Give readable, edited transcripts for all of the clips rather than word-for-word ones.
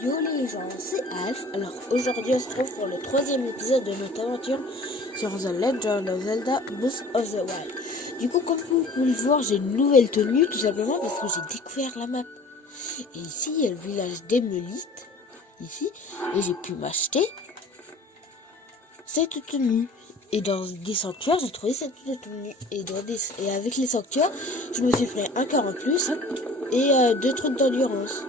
Yo les gens, c'est Alf. Alors aujourd'hui on se trouve pour le troisième épisode de notre aventure sur The Legend of Zelda Breath of the Wild. Du coup, comme vous pouvez le voir, j'ai une nouvelle tenue tout simplement parce que j'ai découvert la map. Et ici il y a le village d'Emelite, ici, et j'ai pu m'acheter cette tenue. Et dans des sanctuaires, j'ai trouvé cette tenue. Et avec les sanctuaires, je me suis fait un cœur en plus et 2 trucs d'endurance.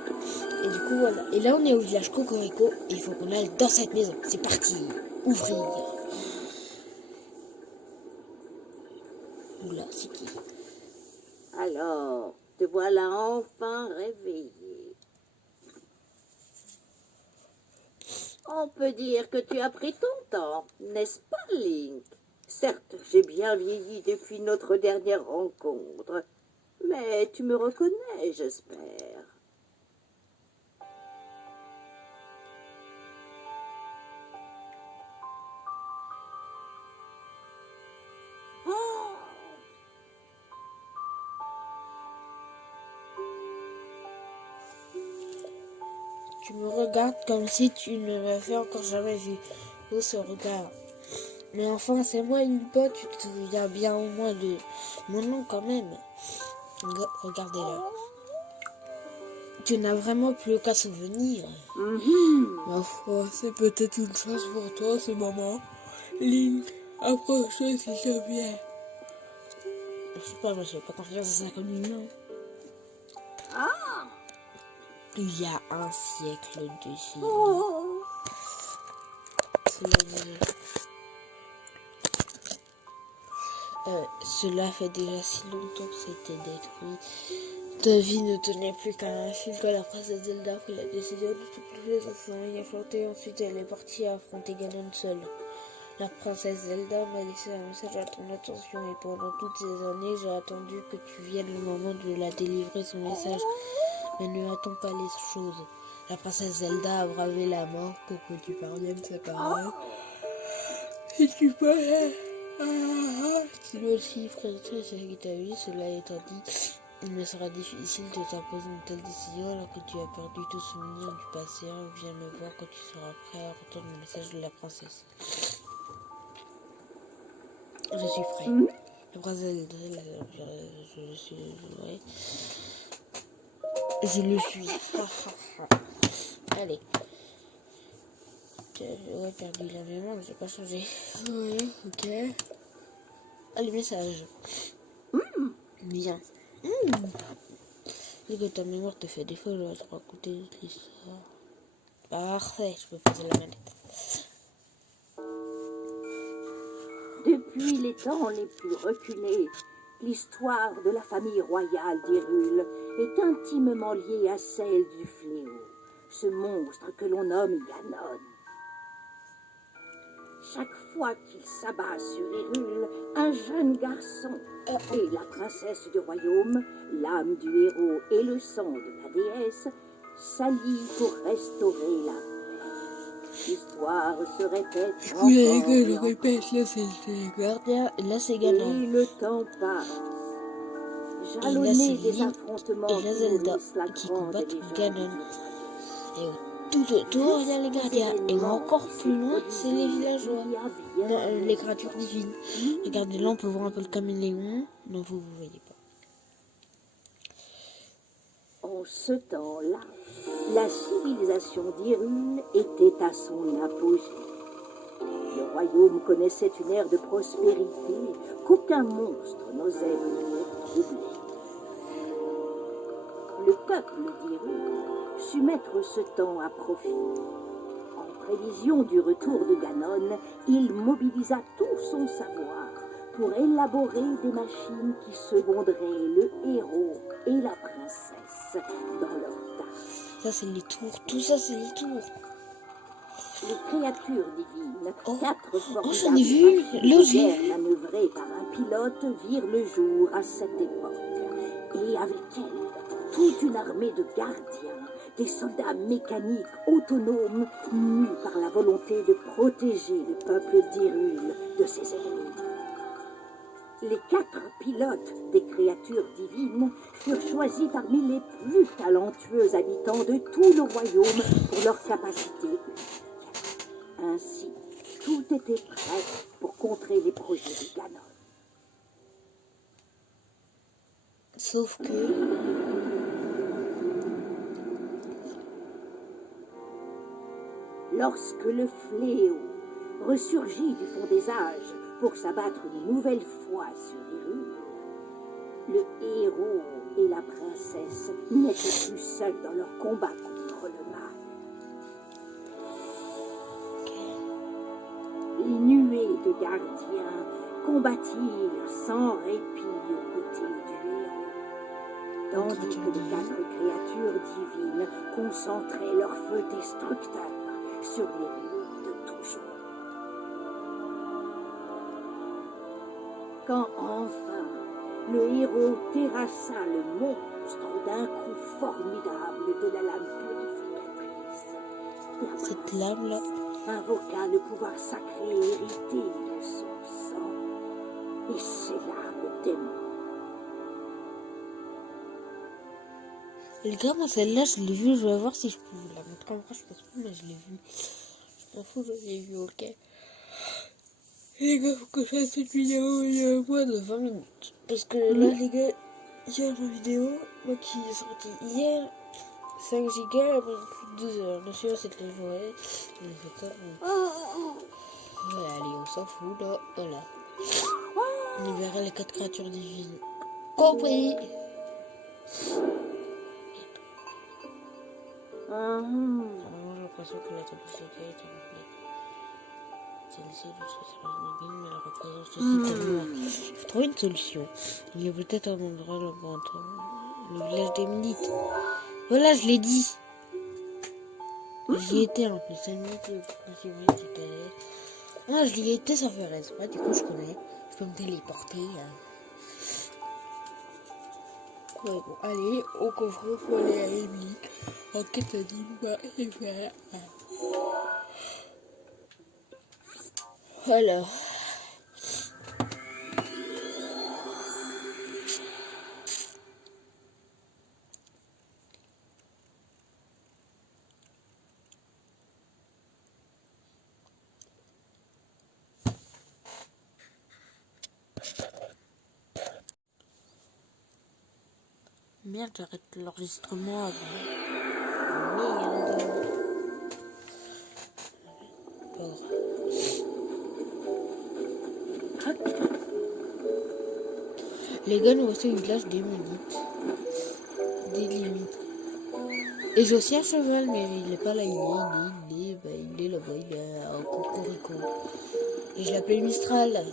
Et du coup, voilà. Et là, on est au village Cocorico. Et il faut qu'on aille dans cette maison. C'est parti. Ouvrir. Oula, c'est qui? Alors, te voilà enfin réveillé. On peut dire que tu as pris ton temps, n'est-ce pas, Link? Certes, j'ai bien vieilli depuis notre dernière rencontre, mais tu me reconnais, j'espère. Oh! Tu me regardes comme si tu ne m'avais encore jamais vu. Oh, ce regard. Mais enfin, c'est moi une pote. Tu te souviens bien au moins de mon nom quand même. Regardez-le. Tu n'as vraiment plus aucun souvenir. Ma foi, c'est peut-être une chance pour toi, ce moment. Link, approche-toi s'il te plaît. Je sais pas, moi j'ai pas confiance à ça comme humain. Ah! Il y a un siècle de chez Oh! Cela fait déjà si longtemps que c'était détruit. Ta vie ne tenait plus qu'à un fil quand la princesse Zelda prit la décision de tuer tous les enfants et affronter. Ensuite, elle est partie à affronter Ganon seule. La princesse Zelda m'a laissé un message à ton attention et pendant toutes ces années, j'ai attendu que tu viennes le moment de la délivrer son message. Mais ne hâtons pas les choses. La princesse Zelda a bravé la mort pour que tu parviennes ses paroles. Si tu peux, tu dois aussi frère ce qui t'a vu, cela étant dit, il me sera difficile de t'imposer une telle décision alors que tu as perdu tout souvenir du passé. Viens me voir quand tu seras prêt à entendre le message de la princesse. Je suis prêt. La princesse Zelda, je suis... Ouais. Je le suis. Allez. J'aurais perdu la mémoire, mais j'ai pas changé. Ouais, ok. Allez, message. Bien. Dès que ta mémoire te fait défaut, je vais te raconter toute l'histoire. Parfait, je peux poser la manette. Depuis les temps les plus reculés, l'histoire de la famille royale d'Hyrule est intimement liée à celle du fléau, ce monstre que l'on nomme Ganon. Chaque fois qu'il s'abat sur Hyrule, un jeune garçon et la princesse du royaume, l'âme du héros et le sang de la déesse, s'allient pour restaurer la paix. L'histoire se répète Vous voulez que je encore. répète, là c'est le gardien, là c'est Ganon. Et le temps passe. Et là Jalonné c'est des Link affrontements et la Zelda nourrissent la qui grande combattent légende Ganon. du royaume. Et tout autour, il y a les gardiens. Et encore plus loin, c'est les villageois. Il y a bien Les créatures divines. Regardez, là on peut voir un peu le caméléon. Non, vous voyez pas. En ce temps-là, la civilisation d'Hyrule était à son apogée. Le royaume connaissait une ère de prospérité qu'aucun monstre n'osait venir troubler. Le peuple d'Hyrule sut mettre ce temps à profit. En prévision du retour de Ganon, il mobilisa tout son savoir pour élaborer des machines qui seconderaient le héros et la princesse dans leur tâches. Ça c'est les tours, tout ça c'est les tours. Les créatures divines, quatre j'en ai vu, formidables machines manœuvrées par un pilote virent le jour à cette époque. Et avec elles, toute une armée de gardiens, des soldats mécaniques autonomes, mus par la volonté de protéger le peuple d'Hyrule de ses ennemis. Les 4 pilotes des créatures divines furent choisis parmi les plus talentueux habitants de tout le royaume pour leur capacité unique. Ainsi, tout était prêt pour contrer les projets de Ganon. Sauf que... Lorsque le fléau ressurgit du fond des âges pour s'abattre une nouvelle fois sur Hyrule, le héros et la princesse n'étaient plus seuls dans leur combat contre le mal. Les nuées de gardiens combattirent sans répit aux côtés du héros, tandis que les 4 créatures divines concentraient leur feu destructeur sur l'ennemi de toujours. Quand enfin le héros terrassa le monstre d'un coup formidable de la lame purificatrice, Cette lame-là, invoqua le pouvoir sacré hérité de son sang et scella le démon. les gars, moi celle-là, je l'ai vue, je vais voir si je peux vous la montrer. En vrai, je pense pas, mais je l'ai vue. Je m'en fous, je l'ai vue, ok. Les gars, faut que je fasse cette vidéo il y a moins de 20 minutes. Parce que là, les gars, il y a une vidéo, moi qui est sortie hier, 5 gigas, après plus de 2 heures. Le suivant, c'est de les jouer. Mais c'est ça, ouais, allez, on s'en fout, là, voilà. On verra les 4 créatures divines. Compris. Vraiment, j'ai l'impression que la table de secret est complète. Celle-ci, mais la représente aussi tellement. Il faut trouver une solution. Il y a peut-être un endroit là-bas entre le village des Minites. Voilà, je l'ai dit. J'y étais en plus. 5 minutes, tout à l'heure. Ah, je l'y étais sans faire exprès. Du coup, je connais. Je peux me téléporter. Ouais, bon, allez, au coffre, faut aller à Emily. Enquête anime et voilà. Voilà. Merde, j'arrête l'enregistrement avant. Merde. Bon. Les gars, nous voici au village des Minites. Des limites. Et j'ai aussi un cheval, mais il est pas là, il est là-bas, il est à Cocorico. Et je l'appelle Mistral.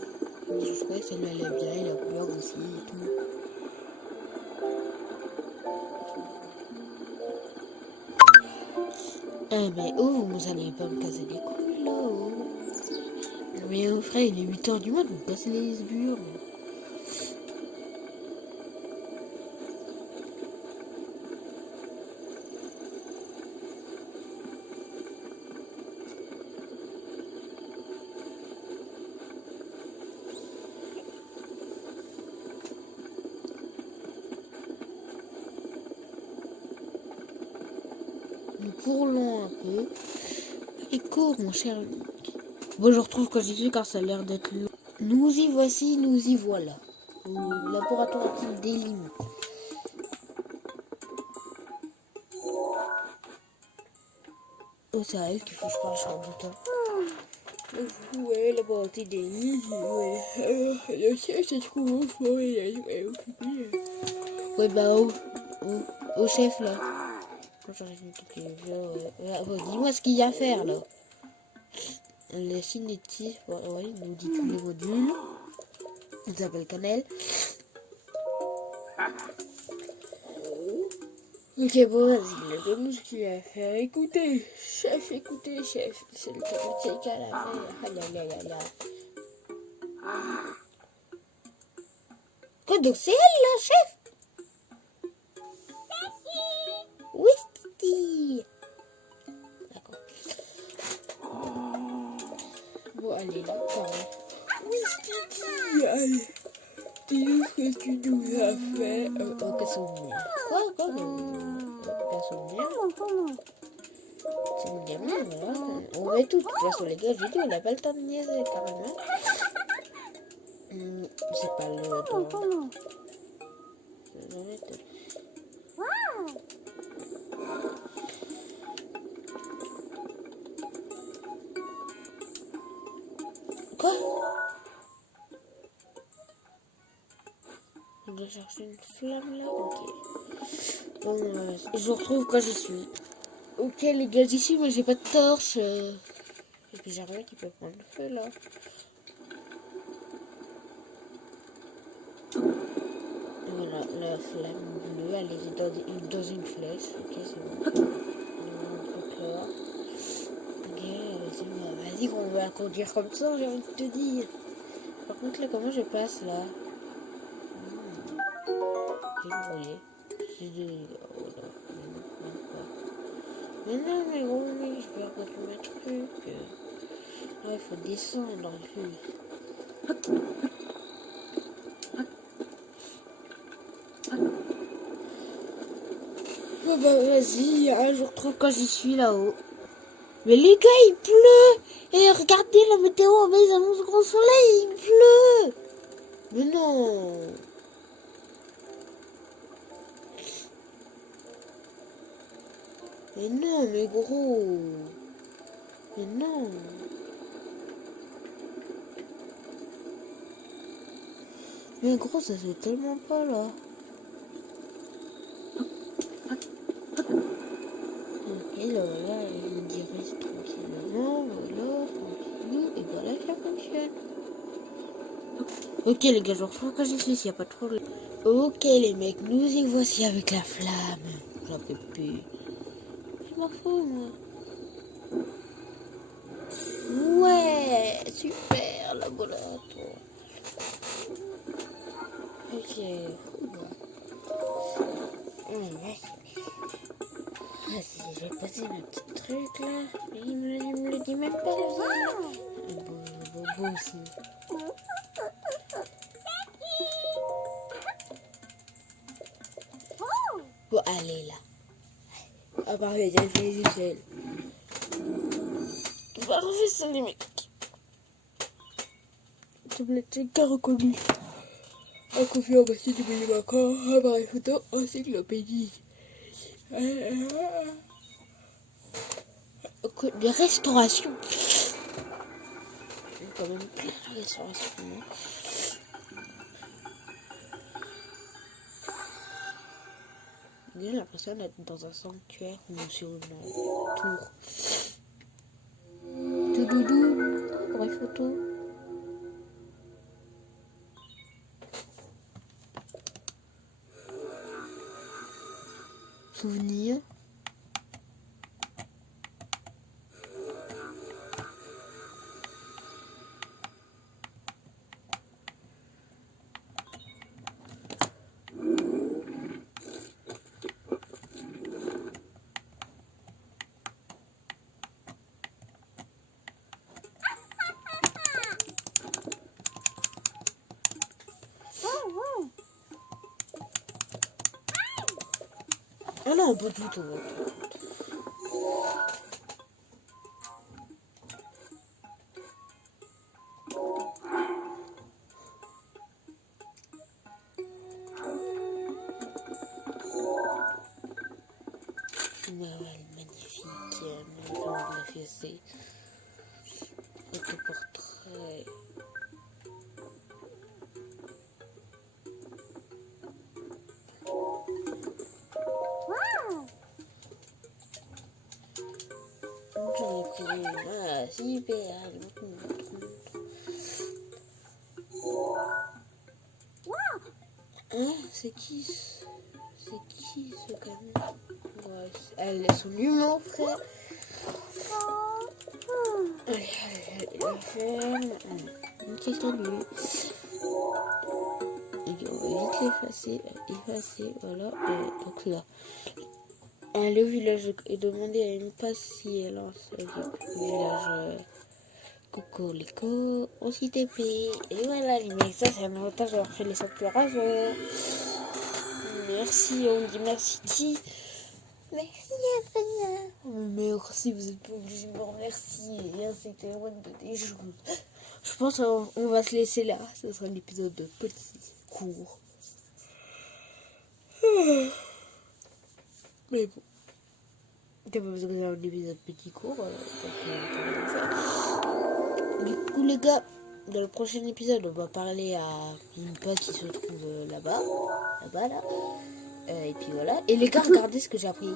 Je crois que ça lui allait bien, il a couleur aussi et tout. Ah mais oh, vous allez pas me casser les couilles là, oh. Mais mon frère, il est 8h du mat, vous me cassez les burnes. Nous courons un peu. Et cours, mon cher Nick. Bon, je retrouve quand j'y suis car ça a l'air d'être long. Nous y voici, nous y voilà. Au laboratoire des limites. Oh, c'est à elle qu'il faut que je parle sur le bouton. Ouais, laboratoire des limites. Ouais. Le chef se trouve au fond. Ouais, bah, au chef là. Dis-moi ce qu'il y a à faire là. Les cinétistes, ouais, il nous dit tous les modules. Il s'appelle Cannelle. Ok, bon, vas-y, donne-nous ce qu'il y a à faire. Écoutez, chef, c'est le caractère qu'à la fin. Quoi, donc c'est elle là, chef? Oui, Titi. D'accord. Bon, allez, là, pareil. Oui, Titi, allez. Dis-nous ce que tu nous as fait. Aucun souvenir. Quoi aucun souvenir. C'est une gamine, voilà. On met tout. De toute façon, les gars, j'ai dit, on n'a pas le temps de niaiser, carrément. C'est pas le temps. Quoi? On doit chercher une flamme là? Ok. Bon, je vous retrouve quand je suis. Ok les gars, ici moi j'ai pas de torche. Et puis j'ai rien qui peut prendre le feu là. Voilà, la flamme bleue, elle est dans une flèche. Ok, c'est bon. Hop là. Ok, vas-y, on va conduire comme ça, j'ai envie de te dire. Par contre là, comment je passe là? J'ai brouillé. Voilà. Mais non, mais gros, mais je vais regarder ma truc. Ah, il faut descendre en plus. Oh bah vas-y, un jour trop quand j'y suis là-haut. Mais les gars, il pleut. Et regardez la météo, mais ils annoncent grand soleil, il pleut. Mais non. Mais non, mais gros. Mais non. Mais gros, ça se fait tellement pas là. Et là, voilà, il me dirige tranquillement, voilà, tranquillou, et voilà, ça fonctionne. Ok les gars, je retrouve quand je suis, s'il n'y a pas de problème. Ok les mecs, nous y voici avec la flamme. J'en peux plus. Je m'en fous moi. Ouais, super, laboratoire. Ok. Vas-y, je vais poser ma petite truc là. Il me le dit même pas là. Beau aussi. Bon, allez là. Ah, parfait, j'ai fait du sel. Parfait, ça les mecs. Tablette, c'est qu'à reconnu. En confirmation du Macron, appareil photo, encyclopédie. De restauration. Il y a quand même plein de restauration. J'ai l'impression d'être dans un sanctuaire ou sur une tour. Toudoudou. Appareil photo. Souvenir. Ah non, pas du tout. Magnifique. On l'a fait assez. Autoportrait. J'en ai pris une. Ah, super. Hein? C'est qui ce camion? Ouais, elles sont nues, mon frère. Allez, la ferme. Qu'est-ce qu'il y a lui? Et on va vite effacer, voilà. Donc là, aller au village et demander à une passe si elle lance le village Coucou les co, aussi TP. Et voilà les mecs, ça c'est un avantage d'avoir fait les sanctuaires avant. Merci, on dit merci qui? Merci Adrien. Merci, vous êtes pas obligé de me remercier. C'était loin de des jours. Je pense qu'on va se laisser là. Ce sera l'épisode petit, court. Mais bon. T'as pas besoin d'un épisode petit, court. Du coup les gars, dans le prochain épisode, on va parler à une pote qui se trouve là-bas. Là-bas, là. Et puis voilà. Et les gars, regardez ce que j'ai appris.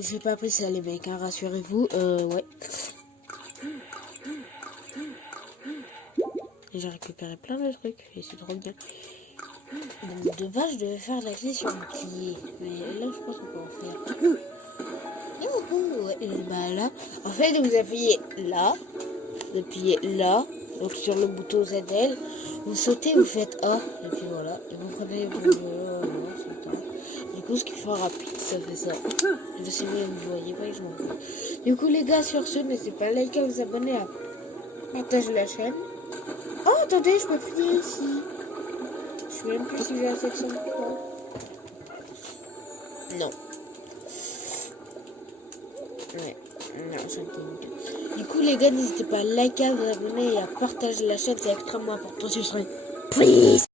J'ai pas appris ça les mecs, hein, rassurez-vous. Ouais. Et j'ai récupéré plein de trucs. Et c'est trop bien. Donc de base, je devais faire la clé sur le bouclier. Mais là, je pense qu'on peut en faire. Ouais, et bah là, en fait, vous appuyez là. Vous appuyez là. Donc sur le bouton ZL. Vous sautez, vous faites A. Et puis voilà. Et vous prenez du coup, ce qui fait rapide, ça fait ça. Je sais bien, vous voyez pas, je m'en fous. Du coup, les gars, sur ce, n'hésitez pas à liker, à vous abonner, à partager la chaîne. Oh, attendez, je peux plier ici. Je sais même plus si j'ai assez de son. Non. Ouais. Non, j'en ai une. Du coup, les gars, n'hésitez pas à liker, à vous abonner et à partager la chaîne. C'est extrêmement important. Je serai... Please.